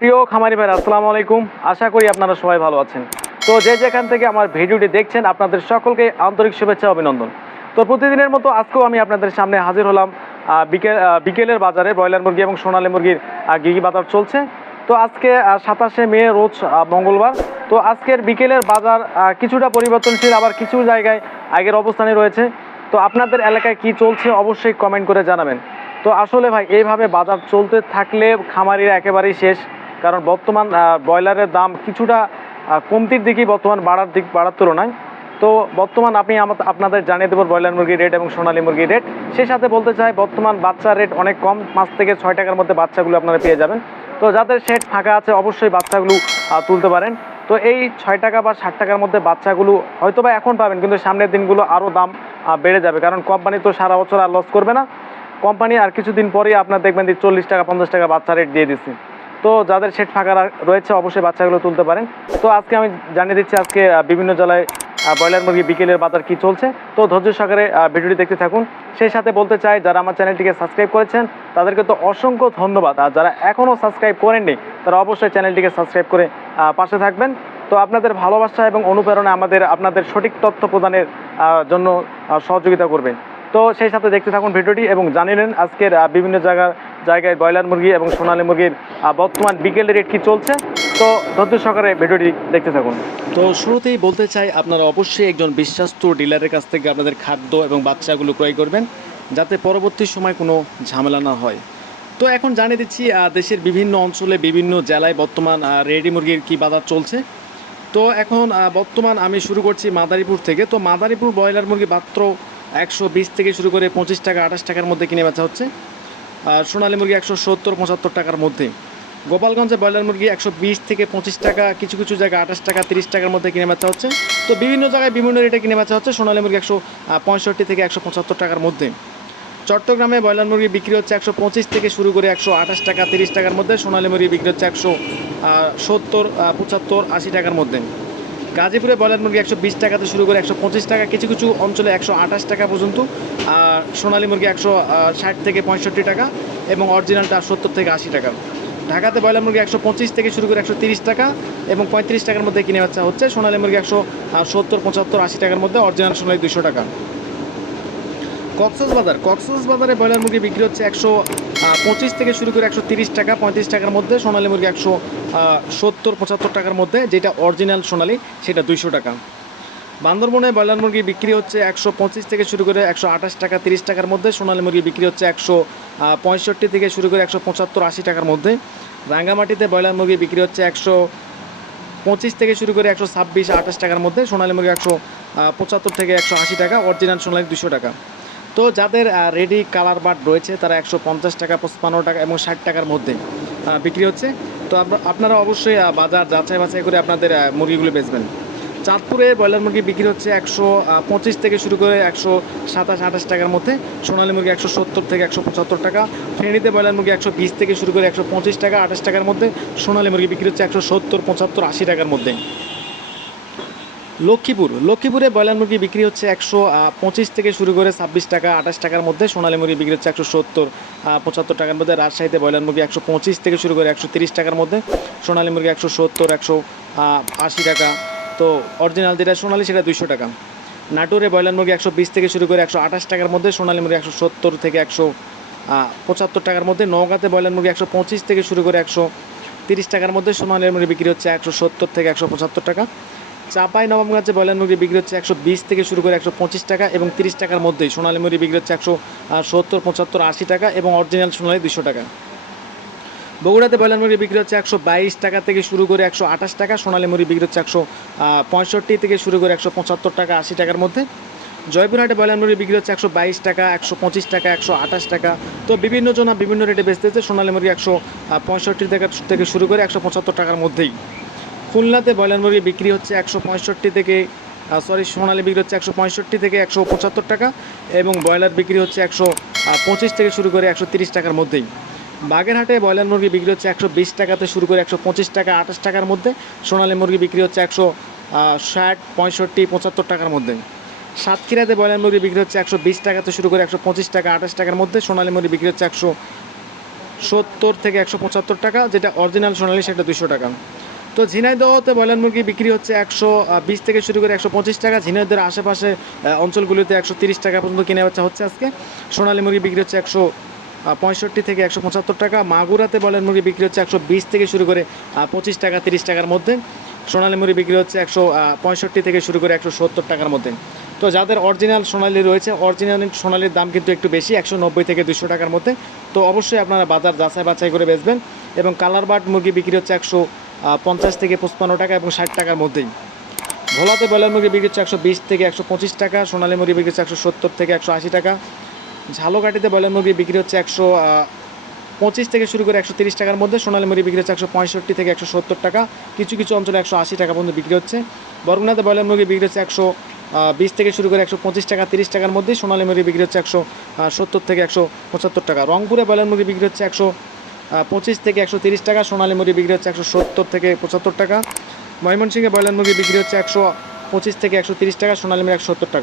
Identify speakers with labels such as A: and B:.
A: প্রিয় খামারি ভাই আসসালামু আলাইকুম। আশা করি আপনারা সবাই ভালো আছেন। তো যে যেখান থেকে আমার ভিডিওটি দেখছেন, আপনাদের সকলকে আন্তরিক শুভেচ্ছা, অভিনন্দন। তো প্রতিদিনের মতো আজকেও আমি আপনাদের সামনে হাজির হলাম বিকেল বিকেলের বাজারে ব্রয়লার মুরগি এবং সোনালী মুরগির গিগি বাজার চলছে। তো আজকে সাতাশে মে, রোজ মঙ্গলবার। তো আজকের বিকেলের বাজার কিছুটা পরিবর্তনশীল, আবার কিছু জায়গায় আগের অবস্থানে রয়েছে। তো আপনাদের এলাকায় কি চলছে, অবশ্যই কমেন্ট করে জানাবেন। তো আসলে ভাই, এইভাবে বাজার চলতে থাকলে খামারিরা একেবারেই শেষ। কারণ বর্তমান ব্রয়লারের দাম কিছুটা কমতির দিকেই বর্তমান বাড়ার দিক, বাড়ার তুলনায়। তো বর্তমান আমি, আপনাদের জানিয়ে দেবো ব্রয়লার মুরগির রেট এবং সোনালী মুরগির রেট সেই সাথে বলতে চাই, বর্তমান বাচ্চার রেট অনেক কম, পাঁচ থেকে ছয় টাকার মধ্যে বাচ্চাগুলো আপনারা পেয়ে যাবেন। তো যাদের শেড ফাঁকা আছে, অবশ্যই বাচ্চাগুলো তুলতে পারেন। তো এই ছয় টাকা বা ষাট টাকার মধ্যে বাচ্চাগুলো হয়তো বা এখন পাবেন, কিন্তু সামনের দিনগুলো আরও দাম বেড়ে যাবে। কারণ কোম্পানি তো সারা বছর আর লস করবে না। কোম্পানি আর কিছুদিন পরেই আপনার দেখবেন যে চল্লিশ টাকা, পঞ্চাশ টাকা বাচ্চা রেট দিয়ে দিচ্ছে। তো যাদের সেট ফাঁকা রয়েছে, অবশ্যই বাচ্চাগুলো তুলতে পারেন। তো আজকে আমি জানিয়ে দিচ্ছি আজকে বিভিন্ন জেলায় ব্রয়লার মুরগি বিকেলের বাজার কি চলছে। তো ধৈর্য সহকারে ভিডিওটি দেখতে থাকুন। সেই সাথে বলতে চাই, যারা আমার চ্যানেলটিকে সাবস্ক্রাইব করেছেন, তাদেরকে তো অসংখ্য ধন্যবাদ। আর যারা এখনও সাবস্ক্রাইব করেননি, তারা অবশ্যই চ্যানেলটিকে সাবস্ক্রাইব করে পাশে থাকবেন। তো আপনাদের ভালোবাসা এবং অনুপ্রেরণা আমাদের, আপনাদের সঠিক তথ্য প্রদানের জন্য সহযোগিতা করবেন। তো সেই সাথে দেখতে থাকুন ভিডিওটি এবং জানিয়ে নেন আজকের বিভিন্ন জায়গার, জায়গায় ব্রয়লার মুরগি এবং সোনালী মুরগির বর্তমান বিকেলের রেট কি চলছে? তো ধৈর্য সহকারে ভিডিওটি দেখতে থাকুন। তো শুরুতেই বলতে চাই, আপনারা অবশ্যই একজন বিশ্বস্ত ডিলারের কাছ থেকে আপনাদের খাদ্য এবং বাচ্চাগুলো ক্রয় করবেন, যাতে পরবর্তী সময় কোনো ঝামেলা না হয়। তো এখন জানিয়ে দিচ্ছি দেশের বিভিন্ন অঞ্চলে, বিভিন্ন জেলায় বর্তমান রেডি মুরগির কি বাজার চলছে। তো এখন বর্তমান আমি শুরু করছি মাদারীপুর থেকে। তো মাদারীপুর ব্রয়লার মুরগি মাত্র একশো বিশ থেকে শুরু করে পঁচিশ টাকা, আঠাশ টাকার মধ্যে কিনে বেচা হচ্ছে। আর সোনালী মুরগি একশো সত্তর, পঁচাত্তর টাকার মধ্যে। গোপালগঞ্জে ব্রয়লার মুরগি একশো বিশ থেকে পঁচিশ টাকা, কিছু কিছু জায়গায় আঠাশ টাকা, তিরিশ টাকার মধ্যে কিনে বেচা হচ্ছে। তো বিভিন্ন জায়গায় বিভিন্ন রেটে কিনে বেচা হচ্ছে সোনালী মুরগি একশো পঁয়ষট্টি থেকে একশো পঁচাত্তর টাকার মধ্যে। চট্টগ্রামে ব্রয়লার মুরগি বিক্রি হচ্ছে একশো পঁচিশ থেকে শুরু করে একশো আঠাশ টাকা, তিরিশ টাকার মধ্যে। সোনালী মুরগি বিক্রি হচ্ছে একশো সত্তর পঁচাত্তর, আশি টাকার মধ্যে। গাজীপুরে ব্রয়লার মুরগি একশো বিশ টাকাতে শুরু করে একশো পঁচিশ টাকা, কিছু কিছু অঞ্চলে একশো আঠাশ টাকা পর্যন্ত, আর সোনালী মুরগি একশো ষাট থেকে পঁয়ষট্টি টাকা এবং অরিজিনালটা সত্তর থেকে আশি টাকা। ঢাকাতে ব্রয়লার মুরগি একশো পঁচিশ থেকে শুরু করে একশো তিরিশ টাকা এবং পঁয়ত্রিশ টাকার মধ্যে কিনে বাচ্চা হচ্ছে। সোনালী মুরগি একশো সত্তর, পঁচাত্তর, আশি টাকার মধ্যে অরিজিনাল সোনালী দুশো টাকা। কক্সস বাজার কক্সস বাজারে ব্রয়লার মুরগি বিক্রি হচ্ছে একশো পঁচিশ থেকে শুরু করে একশো তিরিশ টাকা, পঁয়ত্রিশ টাকার মধ্যে। সোনালী মুরগি একশো সত্তর, পঁচাত্তর টাকার মধ্যে, যেটা অরিজিনাল সোনালী, সেটা দুইশো টাকা। বান্দরবনে ব্রয়লার মুরগি বিক্রি হচ্ছে একশো পঁচিশ থেকে শুরু করে একশো আঠাশ টাকা, তিরিশ টাকার মধ্যে। সোনালী মুরগি বিক্রি হচ্ছে একশো পঁয়ষট্টি থেকে শুরু করে একশো পঁচাত্তর, আশি টাকার মধ্যে। রাঙ্গামাটিতে ব্রয়লার মুরগি বিক্রি হচ্ছে একশো পঁচিশ থেকে শুরু করে একশো ছাব্বিশ, আঠাশ টাকার মধ্যে। সোনালী মুরগি একশো পঁচাত্তর থেকে একশো আশি টাকা অরিজিনাল সোনালী দুশো টাকা। তো যাদের রেডি কালার বার্ড রয়েছে, তারা একশো পঞ্চাশ টাকা, পঁচপান্ন টাকা এবং ষাট টাকার মধ্যে বিক্রি হচ্ছে। তো আপনা- আপনারা অবশ্যই বাজার যাচাই বাছাই করে আপনাদের মুরগিগুলো বেচবেন। চাঁদপুরে ব্রয়লার মুরগি বিক্রি হচ্ছে একশো পঁচিশ থেকে শুরু করে একশো সাতাশ, আঠাশ টাকার মধ্যে। সোনালী মুরগি একশো সত্তর থেকে একশো পঁচাত্তর টাকা। ফেনীতে ব্রয়লার মুরগি একশো বিশ থেকে শুরু করে একশো পঁচিশ টাকা, আঠাশ টাকার মধ্যে। সোনালী মুরগি বিক্রি হচ্ছে একশো সত্তর, পঁচাত্তর, আশি টাকার মধ্যে। লক্ষ্মীপুর। লক্ষ্মীপুরে ব্রয়লার মুরগি বিক্রি হচ্ছে একশো পঁচিশ থেকে শুরু করে ছাব্বিশ টাকা, আঠাশ টাকার মধ্যে। সোনালী মুরগি বিক্রি হচ্ছে একশো সত্তর পঁচাত্তর টাকার মধ্যে। রাজশাহীতে ব্রয়লার মুরগি একশো পঁচিশ থেকে শুরু করে একশো তিরিশ টাকার মধ্যে। সোনালী মুরগি একশো সত্তর, একশো আশি টাকা। তো অরিজিনাল যেটা সোনালি সেটা দুইশো টাকা। নাটোরে ব্রয়লার মুরগি একশো বিশ থেকে শুরু করে একশো আঠাশ টাকার মধ্যে। সোনালী মুরগি একশো সত্তর থেকে একশো পঁচাত্তর টাকার মধ্যে। নওগাঁতে ব্রয়লার মুরগি একশো পঁচিশ থেকে শুরু করে একশো তিরিশ টাকার মধ্যে। সোনালী মুরগি বিক্রি হচ্ছে একশো সত্তর থেকে একশো পঁচাত্তর টাকা। চাপাই নবমগঞ্জে ব্রয়লার মুরগি বিক্রি হচ্ছে একশো বিশ থেকে শুরু করে একশো পঁচিশ টাকা এবং তিরিশ টাকার মধ্যেই। সোনালী মুরগি বিক্রি হচ্ছে একশো সত্তর, পঁচাত্তর, আশি টাকা এবং অরিজিনাল সোনালী দুশো টাকা। বগুড়াতে ব্রয়লার মুরগি বিক্রি হচ্ছে একশো বাইশ টাকা থেকে শুরু করে একশো আঠাশ টাকা, সোনালী মুরগি বিক্রি হচ্ছে একশো পঁয়ষট্টি থেকে শুরু করে একশো পঁচাত্তর টাকা, আশি টাকার মধ্যে। জয়পুরহাটে ব্রয়লার মুরগি বিক্রি হচ্ছে একশো বাইশ টাকা, একশো পঁচিশ টাকা, একশো আঠাশ টাকা। তো বিভিন্ন জনা বিভিন্ন রেটে বেচতেছে সোনালী মুরগি একশো পঁয়ষট্টি টাকা থেকে শুরু করে একশো পঁচাত্তর টাকার মধ্যেই। খুলনাতে ব্রয়লার মুরগি বিক্রি হচ্ছে একশো পঁয়ষট্টি থেকে সরি সোনালি বিক্রি হচ্ছে একশো পঁয়ষট্টি থেকে একশো পঁচাত্তর টাকা এবং ব্রয়লার বিক্রি হচ্ছে একশো পঁচিশ থেকে শুরু করে একশো তিরিশ টাকার মধ্যেই। বাগেরহাটে ব্রয়লার মুরগি বিক্রি হচ্ছে একশো বিশ টাকাতে শুরু করে একশো পঁচিশ টাকা, আঠাশ টাকার মধ্যে। সোনালি মুরগি বিক্রি হচ্ছে একশো ষাট, পঁয়ষট্টি, পঁচাত্তর টাকার মধ্যে। সাতক্ষীরাতে ব্রয়লার মুরগি বিক্রি হচ্ছে একশো বিশ টাকাতে শুরু করে একশো পঁচিশ টাকা, আঠাশ টাকার মধ্যে। সোনালি মুরগি বিক্রি হচ্ছে একশো সত্তর থেকে একশো পঁচাত্তর টাকা, যেটা অরিজিনাল সোনালি, সেটা দুশো টাকা। তো ঝিনাইদহতে ব্রয়লার মুরগি বিক্রি হচ্ছে একশো বিশ থেকে শুরু করে একশো পঁচিশ টাকা। ঝিনাইদের আশেপাশে অঞ্চলগুলিতে একশো তিরিশ টাকা পর্যন্ত কিনে বাচ্চা হচ্ছে আজকে। সোনালী মুরগি বিক্রি হচ্ছে একশো পঁয়ষট্টি থেকে একশো পঁচাত্তর টাকা। মাগুরাতে ব্রয়লার মুরগি বিক্রি হচ্ছে একশো বিশ থেকে শুরু করে পঁচিশ টাকা, তিরিশ টাকার মধ্যে। সোনালী মুরগি বিক্রি হচ্ছে একশো পঁয়ষট্টি থেকে শুরু করে একশো সত্তর টাকার মধ্যে। তো যাদের অরিজিনাল সোনালি রয়েছে, অরিজিনাল সোনালির দাম কিন্তু একটু বেশি, একশো নব্বই থেকে দুশো টাকার মধ্যে। তো অবশ্যই আপনারা বাজার যাচাই বাছাই করে বেচবেন। এবং কালার বাট মুরগি বিক্রি হচ্ছে একশো পঞ্চাশ থেকে পঁচপান্ন টাকা এবং ষাট টাকার মধ্যেই। ভোলাতে ব্রয়লার মুরগি বিক্রি হচ্ছে একশো বিশ থেকে একশো পঁচিশ টাকা, সোনালী মুরগি বিক্রি হচ্ছে একশো সত্তর থেকে একশো আশি টাকা। ঝালকাঠিতে ব্রয়লার মুরগি বিক্রি হচ্ছে একশো পঁচিশ থেকে শুরু করে একশো তিরিশ টাকার মধ্যে, সোনালী মুরগি বিক্রি হচ্ছে একশো পঁয়ষট্টি থেকে একশো সত্তর টাকা। কিছু কিছু অঞ্চলে একশো আশি টাকা পর্যন্ত বিক্রি হচ্ছে। বরগুনাতে ব্রয়লার মুরগি বিক্রি হচ্ছে একশো বিশ থেকে শুরু করে একশো পঁচিশ টাকা, তিরিশ টাকার মধ্যে, সোনালী মুরগি বিক্রি হচ্ছে একশো সত্তর থেকে একশো পঁচাত্তর টাকা। রংপুরে ব্রয়লার মুরগি বিক্রি হচ্ছে একশো পঁচিশ থেকে একশো তিরিশ টাকা, সোনালী মুরগি বিক্রি হচ্ছে একশো সত্তর থেকে পঁচাত্তর টাকা। ময়মনসিংহে ব্রয়লার মুরগি বিক্রি হচ্ছে একশো পঁচিশ থেকে একশো তিরিশ টাকা, সোনালী মুরগি একশো সত্তর টাকা।